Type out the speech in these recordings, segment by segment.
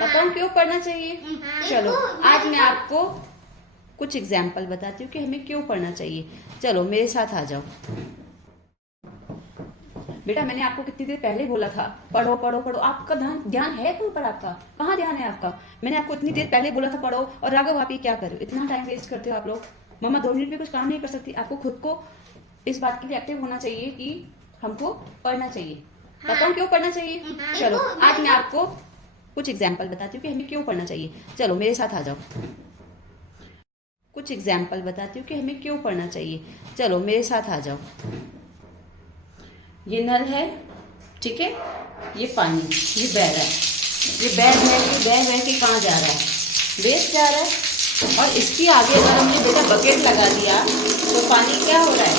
बताऊं क्यों पढ़ना चाहिए? चलो आज मैं आपको कुछ एग्जाम्पल बताती हूँ कि हमें क्यों पढ़ना चाहिए। चलो मेरे साथ आ जाओ। बेटा मैंने आपको कितनी देर पहले बोला था पढ़ो पढ़ो पढ़ो। आपका ध्यान है कहीं पर? आपका कहाँ ध्यान है आपका? मैंने आपको इतनी देर पहले बोला था पढ़ो, और राघव आप ये क्या कर रहे हो? इतना टाइम वेस्ट करते हो आप लोग। मम्मा 2 मिनट में कुछ काम नहीं कर सकती? आपको खुद को इस बात के लिए एक्टिव होना चाहिए कि हमको पढ़ना चाहिए। बताऊं क्यों पढ़ना चाहिए? चलो आज मैं आपको कुछ एग्जाम्पल बताती हूँ कि हमें क्यों पढ़ना चाहिए। चलो मेरे साथ आ जाओ। कुछ एग्जाम्पल बताती हूँ कि हमें क्यों पढ़ना चाहिए। चलो मेरे साथ आ जाओ। ये नल है, ठीक है, ये पानी, ये बह रहा है, ये बह के कहाँ जा रहा है? वेस्ट जा रहा है। और इसकी आगे अगर हमने बेटा बकेट लगा दिया तो पानी क्या हो रहा है?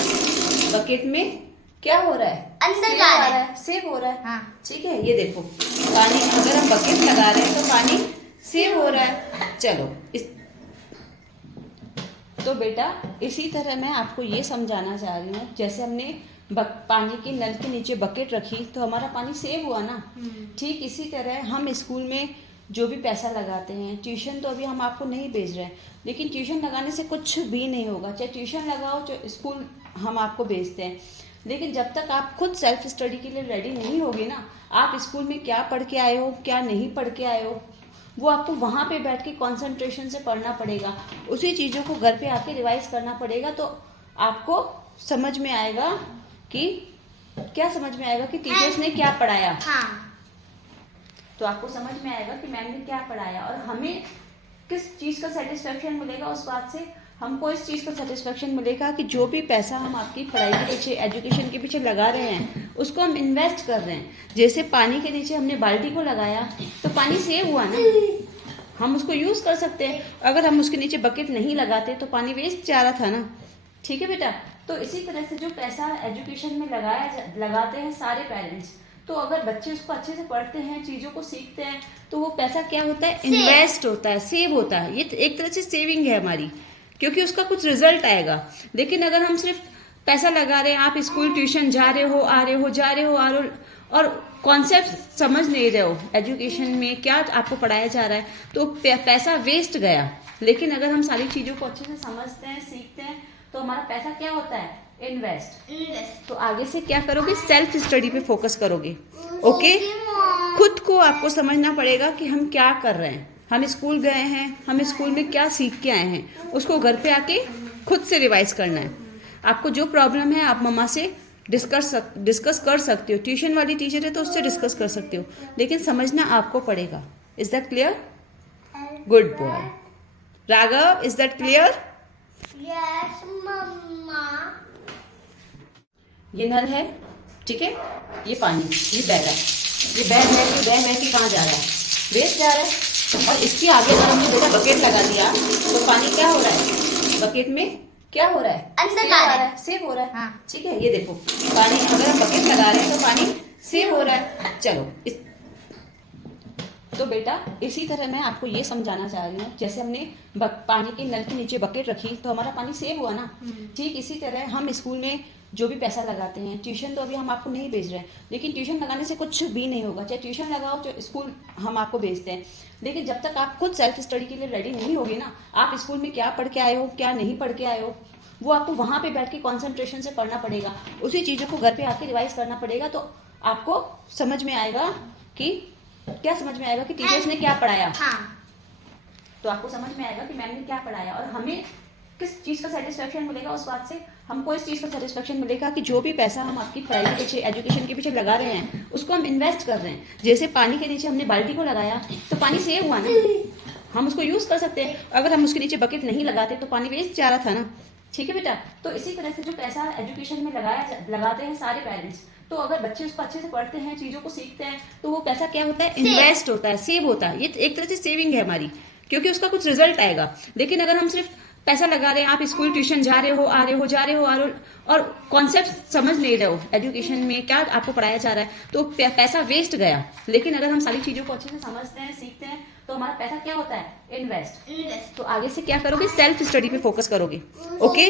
बकेट में क्या हो रहा है? अंदर जा रहा है, सेव हो रहा है। हाँ। ठीक है, ये देखो पानी अगर हम बकेट लगा रहे हैं तो पानी सेव हो रहा है। चलो तो बेटा इसी तरह मैं आपको ये समझाना चाह रही हूँ, जैसे हमने पानी के नल के नीचे बकेट रखी तो हमारा पानी सेव हुआ ना। ठीक इसी तरह हम स्कूल में जो भी पैसा लगाते हैं, ट्यूशन तो अभी हम आपको नहीं भेज रहे हैं, लेकिन ट्यूशन लगाने से कुछ भी नहीं होगा। चाहे ट्यूशन लगाओ चाहे स्कूल हम आपको भेजते हैं, लेकिन जब तक आप खुद सेल्फ स्टडी के लिए रेडी नहीं होगे ना, आप स्कूल में क्या पढ़ के आए हो क्या नहीं पढ़ के आए हो वो आपको वहाँ पे बैठ के कंसंट्रेशन से पढ़ना पड़ेगा। उसी चीज़ों को घर पे आके रिवाइज करना पड़ेगा, तो आपको समझ में आएगा कि क्या समझ में आएगा कि टीचर्स ने क्या पढ़ाया। हाँ। तो आपको समझ में आएगा कि मैम ने क्या पढ़ाया और हमें किस चीज़ का सेटिस्फेक्शन मिलेगा। उस बात से हमको इस चीज़ का सेटिस्फेक्शन मिलेगा कि जो भी पैसा हम आपकी पढ़ाई के पीछे, एजुकेशन के पीछे लगा रहे हैं उसको हम इन्वेस्ट कर रहे हैं। जैसे पानी के नीचे हमने बाल्टी को लगाया तो पानी सेव हुआ ना, हम उसको यूज़ कर सकते हैं। अगर हम उसके नीचे बकेट नहीं लगाते तो पानी वेस्ट जा रहा था ना। ठीक है बेटा, तो इसी तरह से जो पैसा एजुकेशन में लगाते हैं सारे पेरेंट्स, तो अगर बच्चे उसको अच्छे से पढ़ते हैं, चीज़ों को सीखते हैं, तो वो पैसा क्या होता है? इन्वेस्ट होता है, सेव होता है। ये एक तरह से सेविंग है हमारी, क्योंकि उसका कुछ रिजल्ट आएगा। लेकिन अगर हम सिर्फ पैसा लगा रहे हैं, आप स्कूल ट्यूशन जा रहे हो आ रहे हो जा रहे हो आ रहे हो और कॉन्सेप्ट समझ नहीं रहे हो, एजुकेशन में क्या आपको पढ़ाया जा रहा है, तो पैसा वेस्ट गया। लेकिन अगर हम सारी चीज़ों को अच्छे से समझते हैं, सीखते हैं, तो हमारा पैसा क्या होता है? इन्वेस्ट। तो आगे से क्या करोगे? सेल्फ स्टडी पे फोकस करोगे। ओके, खुद को आपको समझना पड़ेगा कि हम क्या कर रहे हैं। हम स्कूल गए हैं, हम स्कूल में क्या सीख के आए हैं, उसको घर पे आके खुद से रिवाइज करना है। आपको जो प्रॉब्लम है आप मम्मा से डिस्कस कर सकते हो। ट्यूशन वाली टीचर है तो उससे डिस्कस कर सकते हो, लेकिन समझना आपको पड़ेगा। Is that clear? Good boy. Raghav, is that clear? Yes mama. ये नल है, ठीक है, ये पानी, ये बह रहा है, ये बह के कहाँ जा रहा है? वेस्ट जा रहा है। और इसकी आगे अगर हमने बेटा बकेट लगा दिया तो पानी क्या हो रहा है? बकेट में क्या हो रहा है? अंदर जा रहा है, सेव हो रहा है। हाँ। ठीक है, ये देखो पानी अगर हम बकेट लगा रहे हैं तो पानी सेव हो रहा है। चलो तो बेटा इसी तरह मैं आपको ये समझाना चाह रही हूँ, जैसे हमने पानी के नल के नीचे बकेट रखी तो हमारा पानी सेव हुआ ना। ठीक इसी तरह हम स्कूल में जो भी पैसा लगाते हैं, ट्यूशन तो अभी हम आपको नहीं भेज रहे हैं, लेकिन ट्यूशन लगाने से कुछ भी नहीं होगा। चाहे ट्यूशन लगाओ चाहे स्कूल हम आपको भेजते हैं, लेकिन जब तक आप खुद सेल्फ स्टडी के लिए रेडी नहीं होगे ना, आप स्कूल में क्या पढ़ के आए हो क्या नहीं पढ़ के आए हो वो आपको वहाँ पे बैठ के कॉन्सेंट्रेशन से पढ़ना पड़ेगा। उसी चीज़ों को घर पे आके रिवाइज करना पड़ेगा, तो आपको समझ में आएगा कि क्या समझ में आएगा कि टीचर्स ने क्या पढ़ाया। हाँ। तो आपको समझ में आएगा कि मैम ने क्या पढ़ाया और हमें किस चीज़ का सेटिस्फेक्शन मिलेगा। उस बात से हमको इस चीज़ का सेटिस्फेक्शन मिलेगा कि जो भी पैसा हम आपकी पढ़ाई के पीछे, एजुकेशन के पीछे लगा रहे हैं उसको हम इन्वेस्ट कर रहे हैं। जैसे पानी के नीचे हमने बाल्टी को लगाया तो पानी सेव हुआ ना, हम उसको यूज़ कर सकते हैं। अगर हम उसके नीचे बकेट नहीं लगाते तो पानी वेस्ट जा रहा था ना। ठीक है बेटा, तो इसी तरह से जो पैसा एजुकेशन में लगाते हैं सारे पेरेंट्स, तो अगर बच्चे उसको अच्छे से पढ़ते हैं, चीज़ों को सीखते हैं, तो वो पैसा क्या होता है? इन्वेस्ट होता है, सेव होता है। ये एक तरह से सेविंग है हमारी, क्योंकि उसका कुछ रिजल्ट आएगा। लेकिन अगर हम सिर्फ पैसा लगा रहे हैं, आप स्कूल ट्यूशन जा रहे हो आ रहे हो जा रहे हो आ रहे हो और कॉन्सेप्ट समझ नहीं रहे हो, एजुकेशन में क्या आपको पढ़ाया जा रहा है, तो पैसा वेस्ट गया। लेकिन अगर हम सारी चीज़ों को अच्छे से समझते हैं, सीखते हैं, तो हमारा पैसा क्या होता है? इन्वेस्ट। तो आगे से क्या करोगे? सेल्फ स्टडी पे फोकस करोगे। ओके,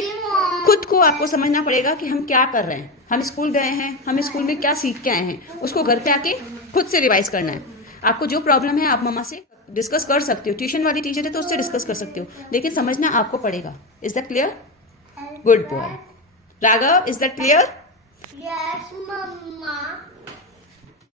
खुद को आपको समझना पड़ेगा कि हम क्या कर रहे हैं। हम स्कूल गए हैं, हम स्कूल में क्या सीख के आए हैं, उसको घर पे आके खुद से रिवाइज करना है। आपको जो प्रॉब्लम है आप मम्मा से डिस्कस कर सकते हो, ट्यूशन वाली टीचर है तो उससे डिस्कस कर सकते हो, लेकिन समझना आपको पड़ेगा। Is that clear? Good boy. Raghav, is that clear? Yes, Mama.